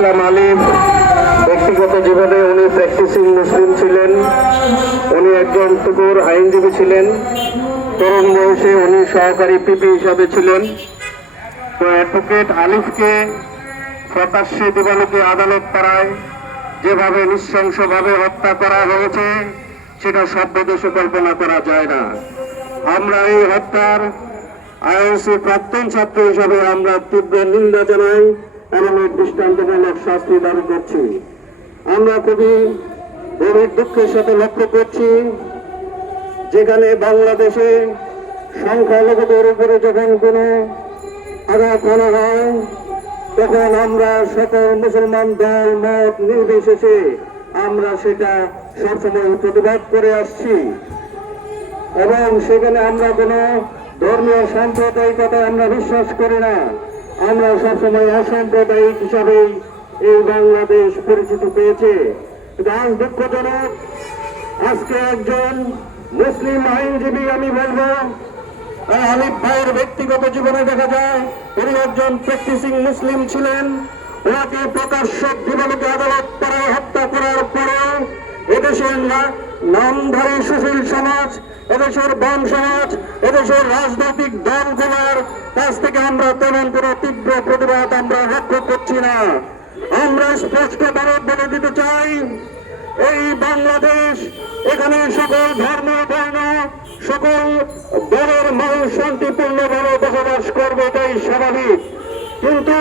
ইসলাম আলিম ব্যক্তিগত জীবনে উনি প্র্যাকটিসিং মুসলিম ছিলেন। উনি একজন তুখোর আইনজীবী ছিলেন। তরুণ বয়সে উনি সহকারী পিপি হিসাবে ছিলেন। তো অ্যাডভোকেট আলিফকে প্রকাশ্যে দিবালোকে আদালত পাড়ায় যেভাবে নৃশংসভাবে হত্যা করা হয়েছে সেটা সভ্য দেশে কল্পনা করা যায় না। আমরা এই হত্যার আইওসি প্রাক্তন ছাত্র হিসাবে আমরা তীব্র নিন্দা জানাই এবং এই দৃষ্টান্তমূলক শাস্তি দাবি করছি। আমরা খুবই গভীর দুঃখের সাথে লক্ষ্য করছি, যেখানে বাংলাদেশে সংখ্যালঘুদের উপরে যখন কোনো আঘাত আনা হয় তখন আমরা সকল মুসলমান দল মত নির্বিশেষে আমরা সেটা সবসময় প্রতিবাদ করে আসছি এবং সেখানে আমরা কোনো ধর্মীয় সাম্প্রদায়িকতা আমরা বিশ্বাস করি না। আমরা সবসময় অসাম্প্রদায়িক হিসাবেই এই বাংলাদেশ পরিচিত পেয়েছে। আজ দুঃখজনক, আজকে একজন মুসলিম আইনজীবী, আমি বলবো আলিফ ভাইয়ের ব্যক্তিগত জীবনে দেখা যায় উনি একজন প্র্যাকটিসিং মুসলিম ছিলেন। ওনাকে প্রকাশ্য দিবালোকে আদালত পাড়ায় হত্যা করার পরে এদেশের নামধারী সুশীল সমাজ, এদেশের বাম সমাজ, এদেশের রাজনৈতিক দলগুলোর কাছ থেকে আমরা তেমন কোনো তীব্র প্রতিবাদ আমরা লক্ষ্য করছি না। আমরা স্পষ্টভাবে বলে দিতে চাই, এই বাংলাদেশ, এখানে সকল ধর্ম বর্ণ সকল দলের মানুষ শান্তিপূর্ণভাবে বসবাস করবে, এটাই স্বাভাবিক। কিন্তু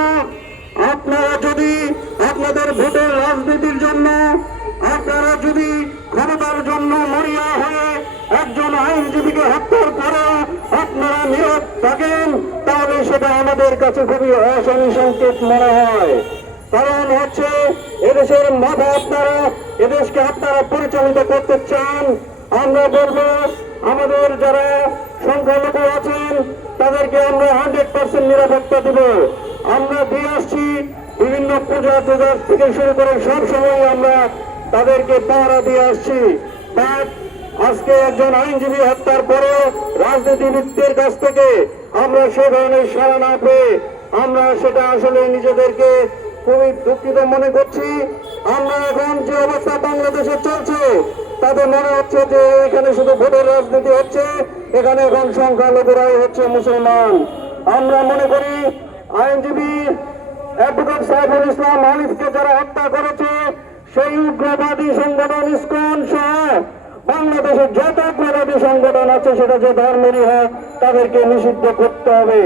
আপনারা যদি আপনাদের ভোটের রাজনীতির জন্য, আপনারা যদি ক্ষমতার জন্য মরিয়া হয়ে একজন আইনজীবীকে হত্যার পরে আপনারা নীরব থাকেন, তাহলে সেটা আমাদের কাছে খুবই অশনি সংকেত মনে হয়। কারণ হচ্ছে এদেশের মাথা আপনারা, এদেশকে আপনারা পরিচালিত করতে চান। আমরা বলবো আমাদের যারা সংখ্যালঘু আছেন তাদেরকে আমরা 100% নিরাপত্তা দেব। আমরা দিয়ে আসছি বিভিন্ন পূজা টুজা থেকে শুরু করে সব সময় আমরা তাদেরকে পাহারা দিয়ে আসছি। বাট আজকে একজন আইনজীবী হত্যার পরে রাজনীতিবিদদের কাছ থেকে আমরা সে ধরনের সাড়া না পেয়ে আমরা সেটা আসলে নিজেদেরকে খুবই দুঃখিত মনে করছি। আমরা এখন যে অবস্থা বাংলাদেশে চলছে তাতে মনে হচ্ছে যে এখানে শুধু ভোটের রাজনীতি হচ্ছে, এখানে এখন সংখ্যালঘুরাই হচ্ছে মুসলমান। আমরা মনে করি আইনজীবী অ্যাডভোকেট সাইফুল ইসলাম আলিফকে যারা হত্যা করেছে সেই উগ্রবাদী সংগঠন ইসকন সহ বাংলাদেশের যত উগ্রবাদী সংগঠন আছে সেটা যে ধর্মেরই হোক তাদেরকে নিষিদ্ধ করতে হবে।